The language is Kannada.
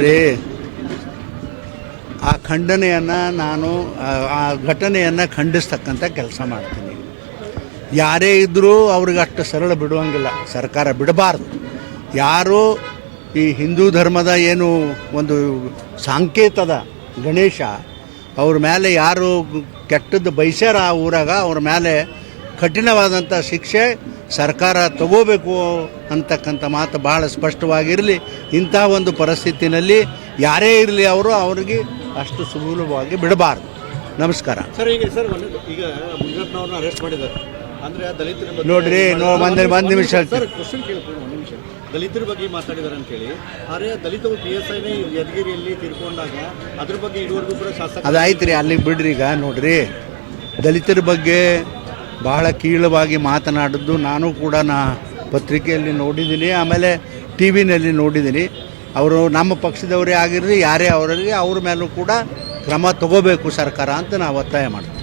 ನೋಡ್ರಿ ಆ ಖಂಡನೆಯನ್ನು ನಾನು, ಆ ಘಟನೆಯನ್ನು ಖಂಡಿಸ್ತಕ್ಕಂಥ ಕೆಲಸ ಮಾಡ್ತೀನಿ. ಯಾರೇ ಇದ್ದರೂ ಅವ್ರಿಗೆ ಅಷ್ಟು ಸರಳ ಬಿಡುವಂಗಿಲ್ಲ. ಸರ್ಕಾರ ಬಿಡಬಾರ್ದು. ಯಾರು ಈ ಹಿಂದೂ ಧರ್ಮದ ಏನು ಒಂದು ಸಾಂಕೇತದ ಗಣೇಶ, ಅವ್ರ ಮೇಲೆ ಯಾರು ಕೆಟ್ಟದ್ದು ಬಯಸ್ಯಾರ ಆ ಊರಾಗ, ಅವ್ರ ಮೇಲೆ ಕಠಿಣವಾದಂಥ ಶಿಕ್ಷೆ ಸರ್ಕಾರ ತಗೋಬೇಕು ಅಂತಕ್ಕಂಥ ಮಾತು ಭಾಳ ಸ್ಪಷ್ಟವಾಗಿರಲಿ ಇಂಥ ಒಂದು ಪರಿಸ್ಥಿತಿನಲ್ಲಿ ಯಾರೇ ಇರಲಿ ಅವರು ಅವ್ರಿಗೆ ಅಷ್ಟು ಸುಲಭವಾಗಿ ಬಿಡಬಾರ್ದು. ನಮಸ್ಕಾರ. ಸರ್ ಈಗ ಸರ್ ಈಗ ಮುನಿರತ್ನವ್ರನ್ನ ಅರೆಸ್ಟ್ ಮಾಡಿದ್ದಾರೆ. ಅಂದ್ರೆ ದಲಿತರ ಬಗ್ಗೆ ನೋಡ್ರಿ, ನೋ- ಒಂದು ಒಂದು ನಿಮಿಷ ಸರ್ ಕ್ವಶನ್ ಒಂದು ನಿಮಿಷ. ದಲಿತರ ಬಗ್ಗೆ ಮಾತಾಡಿದ್ದಾರೆ ಅಂತೇಳಿ ಅರೆ ದಲಿತ ದಲಿತರು ಪಿ ಎಸ್ ಐನೇ ಯದಗಿರಿಯಲ್ಲಿ ತೀರ್ಕೊಂಡಾಗ ಅದ್ರ ಬಗ್ಗೆ ಇದುವರೆಗೂ ಕೂಡ ಶಾಸಕ ಅದಾಯ್ತು ರೀ ಅಲ್ಲಿಗೆ ಬಿಡ್ರಿ ಈಗ ನೋಡ್ರಿ. ದಲಿತರ ಬಗ್ಗೆ ಬಹಳ ಕೀಳವಾಗಿ ಮಾತನಾಡಿದ್ದು. ನಾನು ಕೂಡ ನಾ ಪತ್ರಿಕೆಯಲ್ಲಿ ನೋಡಿದ್ದೀನಿ, ಆಮೇಲೆ ಟಿ ವಿನಲ್ಲಿ ನೋಡಿದ್ದೀನಿ. ಅವರು ನಮ್ಮ ಪಕ್ಷದವರೇ ಆಗಿರಲಿ, ಯಾರೇ ಅವರಲ್ಲಿ, ಅವ್ರ ಮೇಲೂ ಕೂಡ ಕ್ರಮ ತಗೋಬೇಕು ಸರ್ಕಾರ ಅಂತ ನಾವು ಒತ್ತಾಯ ಮಾಡ್ತೀವಿ